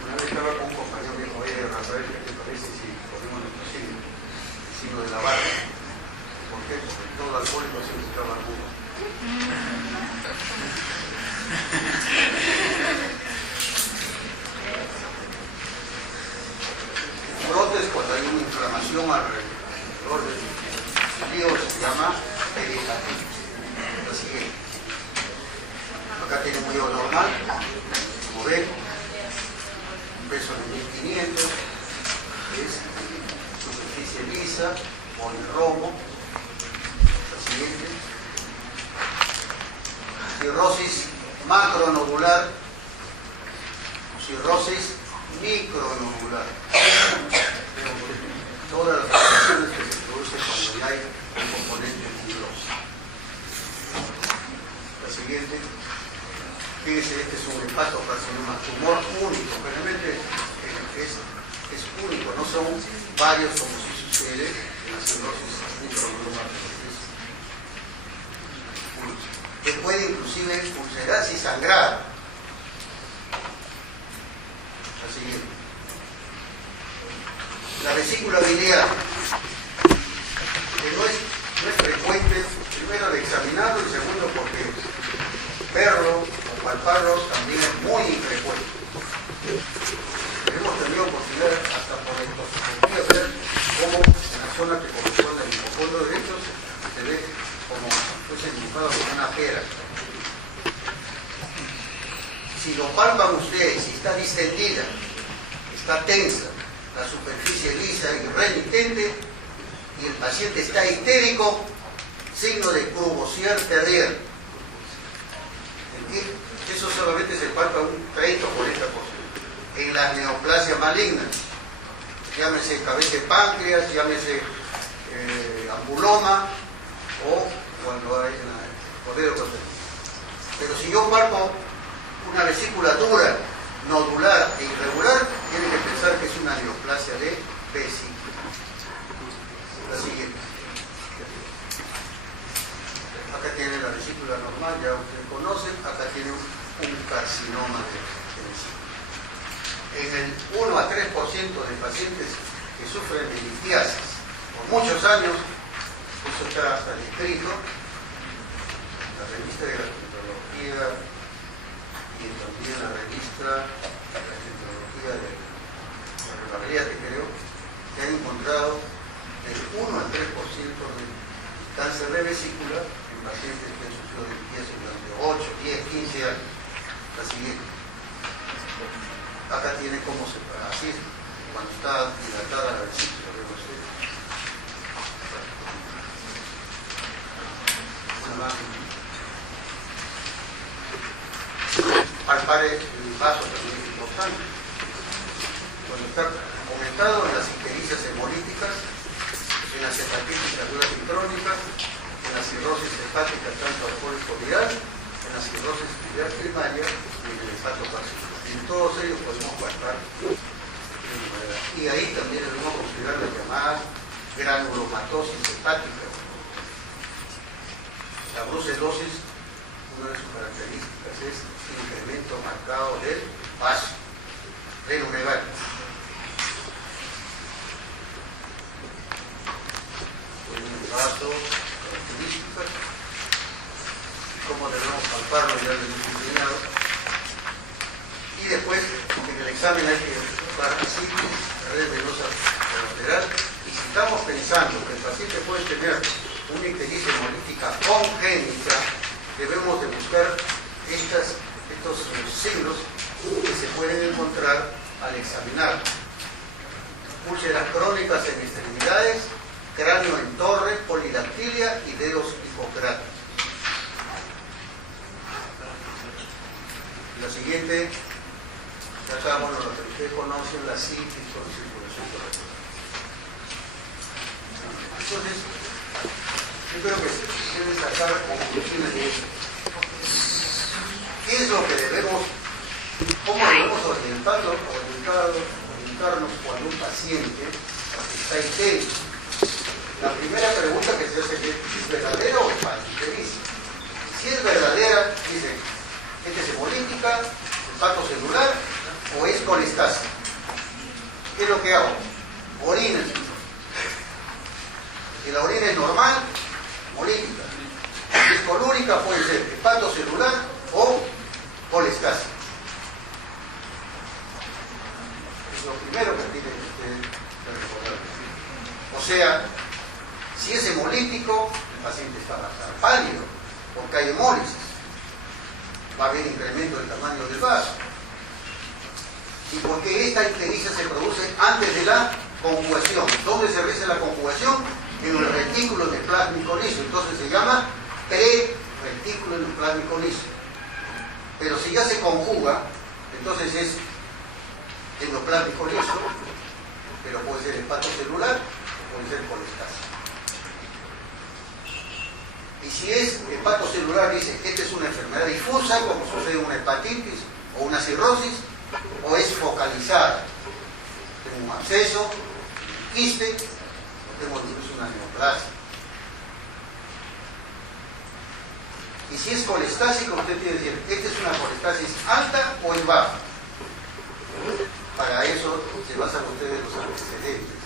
Una vez estaba con un compañero que me dijo, oye, Rafael, ¿qué te parece si ponemos nuestro signo? El signo de la barra. qué? Porque todo alcohólico siempre está barbudo. Brotes cuando hay una inflamación alrededor del lío se llama pericardite. La siguiente. Acá tiene un lío normal, como ven, un peso de 1500, es superficie lisa, polirromo. La siguiente. Cirrosis macronodular, cirrosis micronodular. Todas las afecciones que se producen cuando hay un componente fibroso. La siguiente. Fíjense, este es un hepatocarcinoma, tumor único, realmente es único, no son varios como si sucede en la cirrosis micronodular. Que puede inclusive ulcerarse y sangrar. La siguiente. La vesícula biliar, que no es frecuente, primero de examinarlo y segundo porque verlo o palparlo también es muy infrecuente. Hemos tenido oportunidad hasta por endoscopía ver cómo en la zona que corresponde al hipocondo derecho se ve como fuese dibujado con una pera. Si lo palpan ustedes, si está distendida, está tensa, la superficie lisa y renitente, y el paciente está histérico, signo de Courvoisier terrier. Eso solamente se palpa un 30 o 40%. En la neoplasia maligna, llámese cabeza de páncreas, llámese ambuloma, o cuando hay cordero costero. Pero si yo palpo una vesícula dura, nodular e irregular, tiene que pensar que es una neoplasia de vesícula. La siguiente. Acá tiene la vesícula normal, ya ustedes conocen. Acá tiene un carcinoma de vesícula. En el 1 a 3% de pacientes que sufren de litiasis por muchos años, eso está hasta descrito en la revista de gastroenterología y también la revista de gastroenterología de la Bariátrica, creo, que han encontrado del 1 al 3% de cáncer de vesícula en pacientes que han sufrido de litiasis durante 8, 10, 15 años. La siguiente. Acá tiene cómo se así cuando está dilatada la vesícula, vemos esto. Una más. Palpar el vaso también es importante. Cuando está aumentado en las ictericias hemolíticas, en las hepatitis agudas y crónicas, en la cirrosis hepática tanto alcohólico viral, en la cirrosis biliar primaria y en el hepatocarcinoma. En todos ellos podemos palpar. Y ahí también debemos considerar la llamada granulomatosis hepática. La brucelosis, una de sus características es el incremento marcado del vaso renal. Un vaso, características, cómo debemos palparlo, ya lo hemos enseñado. Y después, en el examen hay que buscar así, la red venosa lateral. Y si estamos pensando que el paciente puede tener una ictericia hemolítica congénita, debemos de buscar estos signos que se pueden encontrar al examinar. Úlceras crónicas en extremidades, cráneo en torre, polidactilia y dedos hipocráticos. La siguiente, acá, bueno, lo que ustedes conocen, la citis con circulación correcta. Entonces, yo creo que se deben sacar conclusiones de esto. ¿Qué es lo que debemos, cómo debemos orientarnos cuando un paciente está histérico? La primera pregunta que se hace es, ¿es verdadero o es falso? Si es verdadera, dice, ¿es hemolítica, hepato celular o es colestasia? ¿Qué es lo que hago? Orina. Si la orina es normal, hemolítica. Discolúrica puede ser hepatocelular o colestásica. Es lo primero que tienen ustedes que recordar. O sea, si es hemolítico, el paciente va a estar pálido, porque hay hemólisis. Va a haber incremento del tamaño del vaso. Y porque esta ictericia se produce antes de la conjugación. ¿Dónde se realiza la conjugación? En el retículo endoplásmico liso. Entonces se llama pre-retículo endoplásmico liso. Pero si ya se conjuga, entonces es endoplásmico liso, pero puede ser hepatocelular o puede ser colestásico. Y si es hepatocelular, dice que esta es una enfermedad difusa, como sucede en una hepatitis o una cirrosis, o es focalizada. Tengo un absceso, un quiste, o tengo incluso una neoplasia. Y si es colestásico, usted tiene que decir, ¿esta es una colestasis alta o en baja? Para eso se basan ustedes los antecedentes,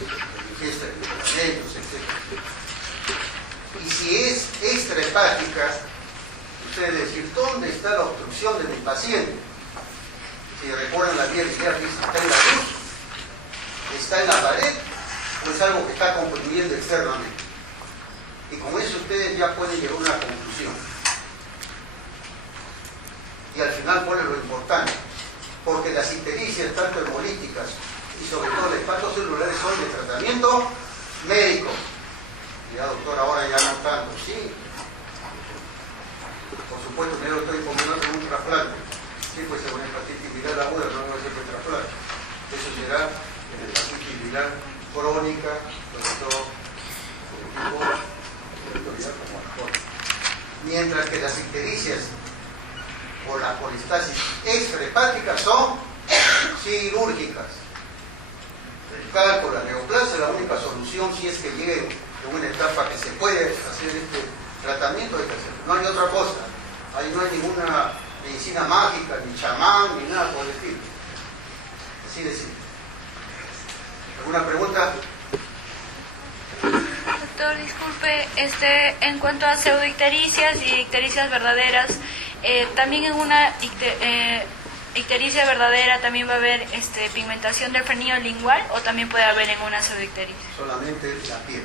la ingesta de medicamentos, etc. Y si es extrahepática, ustedes decir, ¿dónde está la obstrucción de mi paciente? Si recuerdan la vía biliar, ¿está en la luz? ¿Está en la pared? ¿O es algo que está comprimiendo externamente? Y con eso ustedes ya pueden llegar a una conclusión. Y al final, ¿cuál es lo importante? Porque las ictericias, tanto hemolíticas y sobre todo las hepatocelulares, son de tratamiento médico. Ya, doctor, ahora ya no tanto, sí. Por supuesto, yo lo estoy combinando con un trasplante. Sí, pues es una hepatitis viral aguda, no va a ser el trasplante. Eso será en la hepatitis viral crónica, sobre todo como alcohol. Mientras que las ictericias o la colestasis extrahepática son quirúrgicas. El cálculo, la neoplasia, la única solución, si es que llegue en una etapa que se puede hacer este tratamiento, hay que hacerlo. No hay otra cosa. Ahí no hay ninguna medicina mágica, ni chamán, ni nada por el estilo. Así de simple. ¿Alguna pregunta? Doctor, disculpe, en cuanto a pseudoictericias y ictericias verdaderas, también en una ictericia verdadera también va a haber pigmentación del frenillo lingual, o también puede haber en una pseudoictericia. Solamente la piel.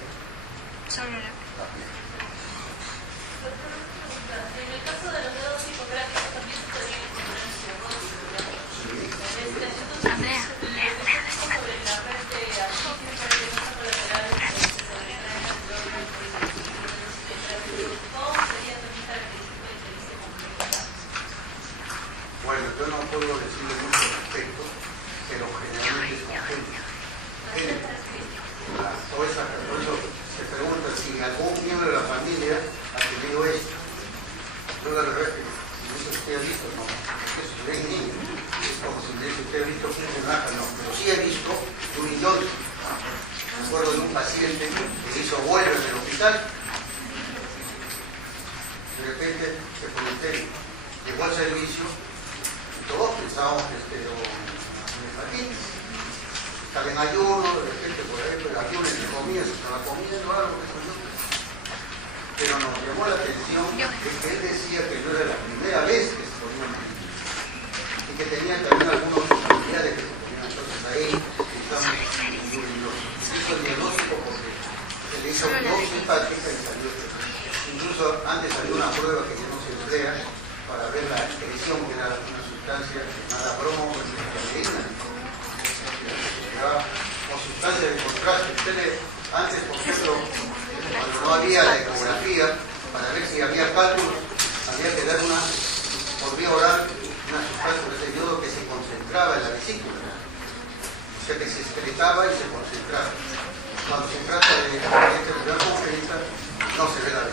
Solo la piel. En el caso de los dedos hipocráticos también se podría encontrar cirrosis. Andrea. Sobre la red de acciones para que no se colaterales, ¿cómo sería también característico de ictericia completa? Bueno, yo no puedo decirle mucho al respecto, pero generalmente es congénito. Por eso se pregunta si algún miembro de la familia ha tenido esto. Yo la verdad que si usted ha visto, no, porque si ve niño, es como si le dice usted ha visto un naranja, no, pero sí he visto un millón. Me acuerdo de un paciente que se hizo vuelo en el hospital. De repente se conectó, llegó al servicio y todos pensábamos que era una hepatitis. Estaba en ayuno, de repente por ahí, pero ayuno entre comillas, estaba comiendo algo, pero nos llamó la atención que él decía que no era la primera vez que se ponía y que tenía también algunos familiares que se ponían entonces ahí, que estaban luminosos. Hizo el diagnóstico porque se le hizo dos hepática y salió. Incluso antes salió una prueba que ya no se emplea para ver la excreción, que era una sustancia llamada bromocriptaleína, o sustancia de contraste. Ustedes, antes, por ejemplo, cuando no había la ecografía, para ver si había cálculos, había que dar por vía oral una sustancia de ese yodo que se concentraba en la vesícula. O sea, que se excretaba y se concentraba. Cuando se trata de enfermedad congénita, no se ve la